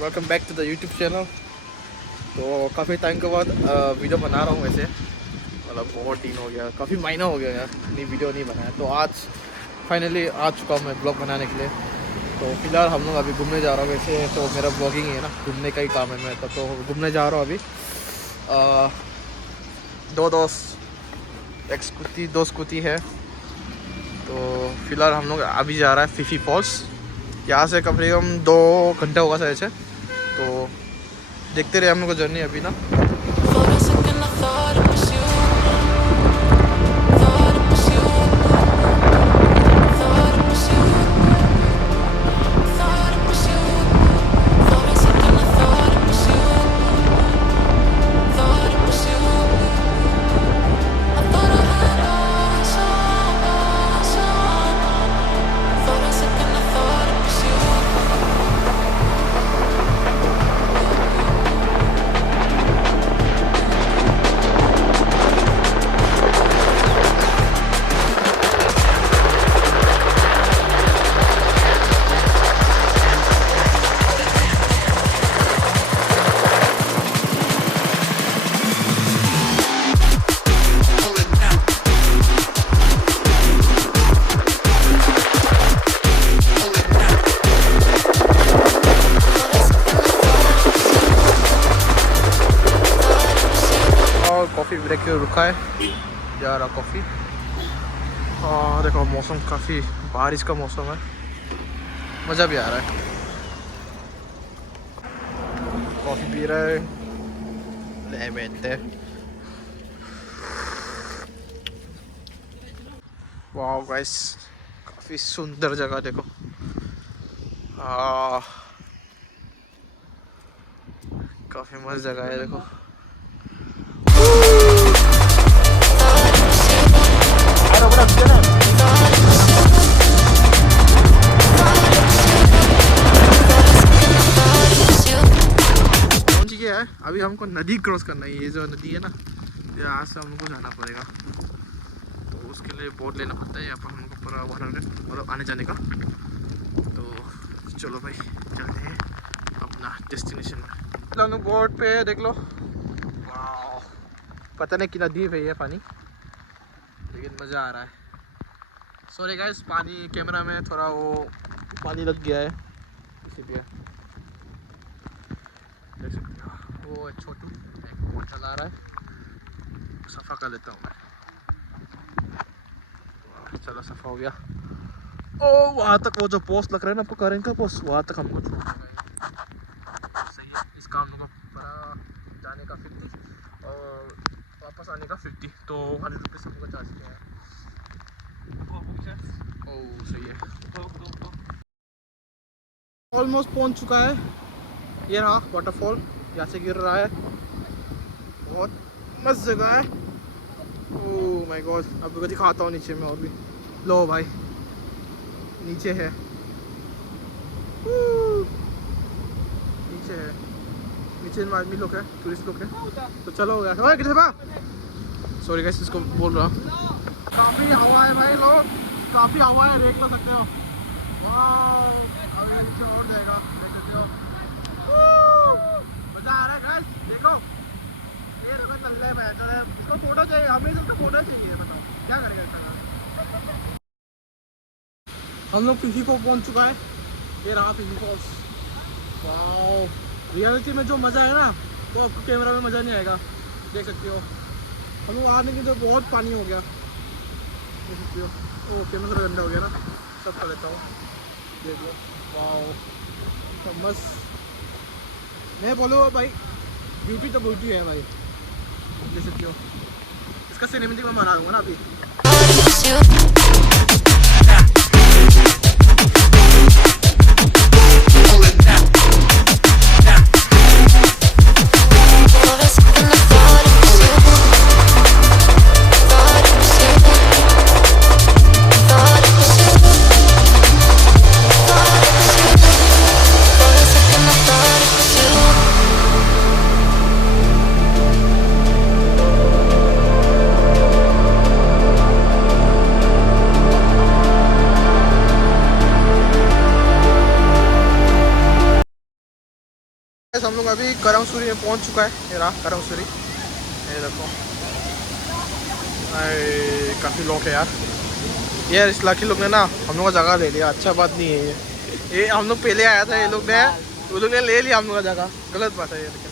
Welcome back to the YouTube channel. तो काफ़ी time के बाद वीडियो बना रहा हूँ वैसे, मतलब बहुत दिन हो गया, काफ़ी महीना हो गया यार नहीं वीडियो नहीं बनाया। तो आज फाइनली आ चुका हूँ मैं ब्लॉग बनाने के लिए। तो फिलहाल हम लोग अभी घूमने जा रहा हूँ। वैसे तो मेरा ब्लॉगिंग ही है ना, घूमने का ही काम है। मैं तो घूमने जा रहा हूँ अभी। दो दोस्त, एक स्कूटी, दो स्कूटी है। तो फिलहाल हम लोग अभी जा रहा है फीफी फॉल्स। यहाँ से कम से कम 2 घंटे होगा शायद से। तो देखते रहे हम लोग का जर्नी अभी ना। कॉफ़ी ब्रेक के रुका है, जा रहा कॉफ़ी। और देखो मौसम काफ़ी बारिश का मौसम है, मज़ा भी आ रहा है। कॉफ़ी पी रहा है, ले बैठते। वाह गाइस, काफ़ी सुंदर जगह देखो। काफ़ी मस्त जगह है देखो। अभी हमको नदी क्रॉस करना है। ये जो नदी है ना, यहाँ से हमको जाना पड़ेगा। तो उसके लिए बोट लेना पड़ता है। यहाँ पर हमको पूरा 100 मतलब आने जाने का। तो चलो भाई चलते हैं अपना डेस्टिनेशन में। हम लोग बोट पे देख लो, वाह, पता नहीं कितना डीप है ये पानी, लेकिन मज़ा आ रहा है। सॉरी गाइस, पानी कैमरा में थोड़ा वो पानी लग गया है इसीलिए। देख सकते हो वो छोटू एक बोट चला रहा है, सफ़ा कर लेता हूँ मैं। चलो सफ़ा हो गया। ओ वहाँ तक वो जो पोस्ट लग रहा है ना आपको, करेंट का पोस्ट, वहाँ तक हमको छोड़ना है। सही है। इसका हम लोग को पूरा जाने का 50 और वापस आने का 50, तो 100 रुपीज़ हमको चार्ज किया है। ओ सही है। ऑलमोस्ट पहुँच चुका है। ये रहा वाटरफॉल, यहाँ से गिर रहा है। बहुत मस्त जगह है। ओह माय गॉड, आपको दिखाता हूँ नीचे में और भी। लो भाई नीचे है, नीचे है, नीचे में आदमी लोग है, टूरिस्ट लोग है। तो चलो हो गया किधर बा। सॉरी गाइस, इसको बोल रहा काफ़ी हवा है भाई लोग, काफ़ी हवा है, देख लो सकते हो। वाह अभी नीचे और जाएगा, देख सकते हो। मज़ा आ रहा है गाइस, देखो ये देखो चल रहा है भाई। इसको फोटो चाहिए, हमें इसका फोटो चाहिए, बताओ क्या करेगा इसका। हम लोग पीसी को पहुंच चुका है। ये रहा पीसी फॉल्स। वाह, रियलिटी में जो मज़ा है ना वो आपको कैमरा में मज़ा नहीं आएगा, देख सकते हो। हम लोग आने की तो बहुत पानी हो गया, देख सकते हो। ओ कैमरा थोड़ा गंदा हो गया ना, सब कर लेता हूँ, देख लो। वाह तो मस्त, मैं बोलूँगा भाई ब्यूटी तो ब्यूटी है भाई, देख सकते हो। इसका सिनेमेटिक मैं बना दूँगा ना अभी। हम लोग अभी करंग सूरी में पहुंच चुका है। ये रहा करंग सूरी, ये देखो। काफ़ी लोग है यार इस लड़के लोग ने ना हम लोग का जगह ले लिया। अच्छा बात नहीं है ये हम लोग पहले आया था, ये लोग ने ले लिया हम लोग का जगह। गलत बात है ये।